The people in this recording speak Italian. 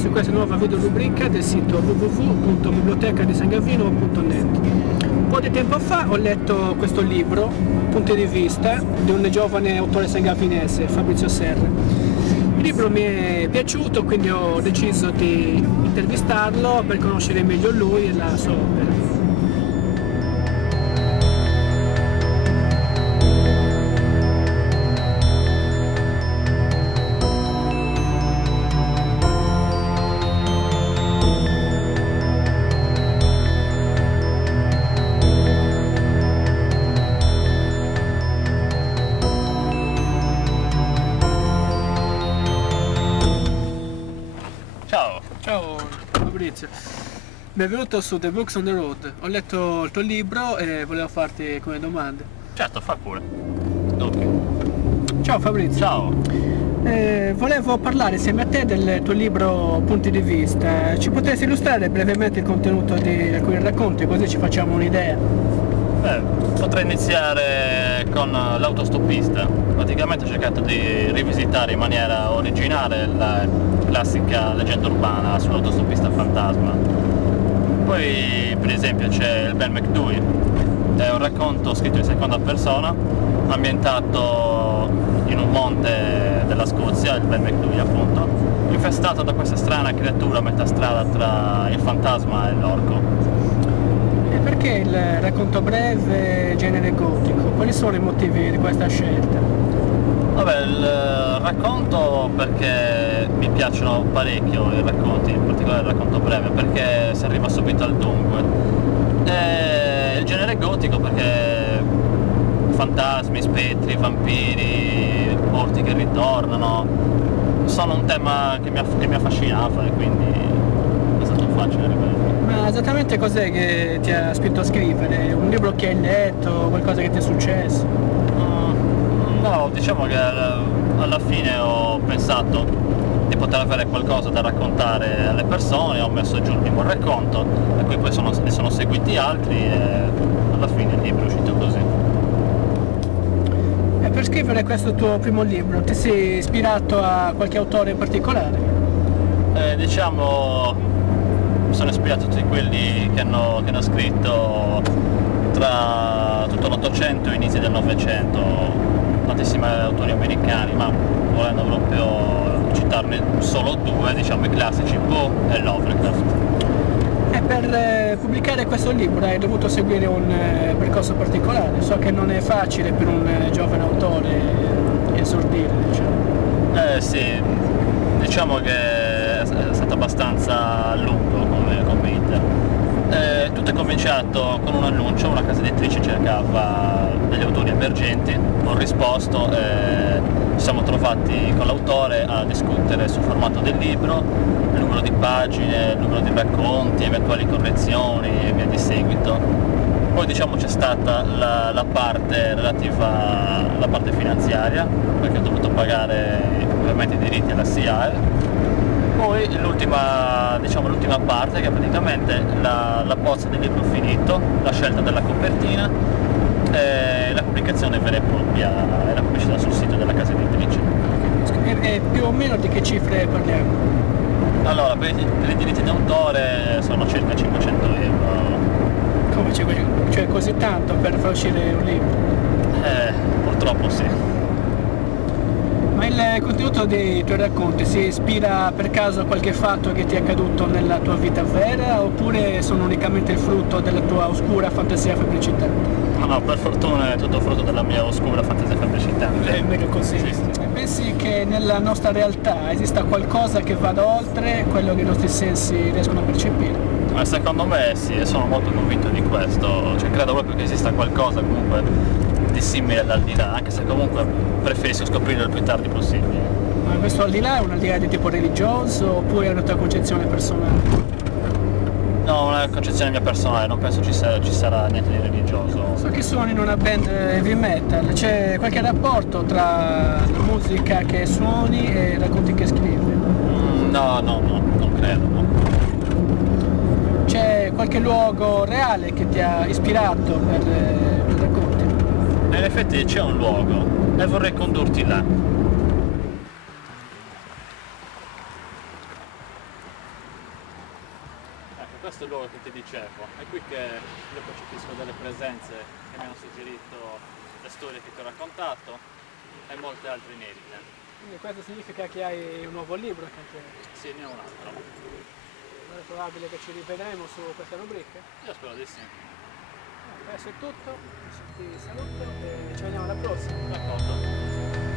su questa nuova video rubrica del sito www.bibliotecadisangavino.net. Un po' di tempo fa ho letto questo libro, Punti di vista, di un giovane autore sangavinese, Fabrizio Serra. Il libro mi è piaciuto, quindi ho deciso di intervistarlo per conoscere meglio lui e la sua opera. Ciao Fabrizio, benvenuto su The Books on the Road. Ho letto il tuo libro e volevo farti alcune domande. Certo, fa pure. Ok. Ciao Fabrizio. Ciao. Volevo parlare insieme a te del tuo libro Punti di vista. Ci potresti illustrare brevemente il contenuto di alcuni racconti, così ci facciamo un'idea? Potrei iniziare con l'autostoppista. Praticamente ho cercato di rivisitare in maniera originale la classica leggenda urbana sull'autostoppista fantasma. Poi per esempio c'è il Ben McDouey, è un racconto scritto in seconda persona, ambientato in un monte della Scozia, il Ben McDouey appunto, infestato da questa strana creatura a metà strada tra il fantasma e l'orco. E perché il racconto breve, genere gotico? Quali sono i motivi di questa scelta? Vabbè, il racconto perché mi piacciono parecchio i racconti, in particolare il racconto breve, perché si arriva subito al dunque. E il genere gotico perché fantasmi, spettri, vampiri, morti che ritornano, sono un tema che mi affascinava e quindi è stato facile arrivare. Ma esattamente cos'è che ti ha spinto a scrivere? Un libro che hai letto, qualcosa che ti è successo? No, diciamo che alla fine ho pensato di poter avere qualcosa da raccontare alle persone, ho messo giù il primo racconto e poi ne sono seguiti altri e alla fine il libro è uscito così. E per scrivere questo tuo primo libro ti sei ispirato a qualche autore in particolare? Diciamo mi sono ispirato a tutti quelli che hanno scritto tra tutto l'Ottocento e inizi del Novecento, tantissimi autori americani, ma volendo proprio citarne solo due, diciamo i classici, Poe e Lovecraft. E per pubblicare questo libro hai dovuto seguire un percorso particolare. So che non è facile per un giovane autore esordire, diciamo. Sì, diciamo che è stato abbastanza lungo come iter. Tutto è cominciato con un annuncio, una casa editrice cercava degli autori emergenti, ho risposto e ci siamo trovati con l'autore a discutere sul formato del libro, il numero di pagine, il numero di racconti, eventuali correzioni e via di seguito. Poi diciamo c'è stata la parte relativa alla parte finanziaria, perché ho dovuto pagare ovviamente i diritti alla SIAE. Poi l'ultima parte che è praticamente la bozza del libro finito, la scelta della copertina e la pubblicazione vera e propria e la pubblicità sul sito della casa editrice. E più o meno di che cifre parliamo? Allora, per i diritti d'autore sono circa 500 euro. Come, cioè così tanto per far uscire un libro? Purtroppo sì. Ma il contenuto dei tuoi racconti si ispira per caso a qualche fatto che ti è accaduto nella tua vita vera oppure sono unicamente il frutto della tua oscura fantasia fabbricità? No, per fortuna è tutto frutto della mia oscura fantasia fabbricità. È meglio così. Sì. Pensi che nella nostra realtà esista qualcosa che vada oltre quello che i nostri sensi riescono a percepire? Secondo me sì, e sono molto convinto di questo, cioè credo proprio che esista qualcosa comunque di simile all'aldilà, anche se comunque preferisco scoprirlo il più tardi possibile. Ma questo al di là è un al di là di tipo religioso oppure è una tua concezione personale? No, una concezione mia personale, non penso ci sarà niente di religioso. So che suoni in una band heavy metal, c'è qualche rapporto tra la musica che suoni e i racconti che scrivi? No, non credo, no. C'è qualche luogo reale che ti ha ispirato per i racconti? In effetti c'è un luogo e vorrei condurti là. questo è il luogo che ti dicevo, è qui che io percepisco delle presenze che mi hanno suggerito le storie che ti ho raccontato e molte altre inedite. Quindi questo significa che hai un nuovo libro anche. Sì, ne ho un altro. Non è probabile che ci rivedremo su queste rubriche. Io spero di sì. Questo è tutto, ti saluto e ci vediamo alla prossima. D'accordo.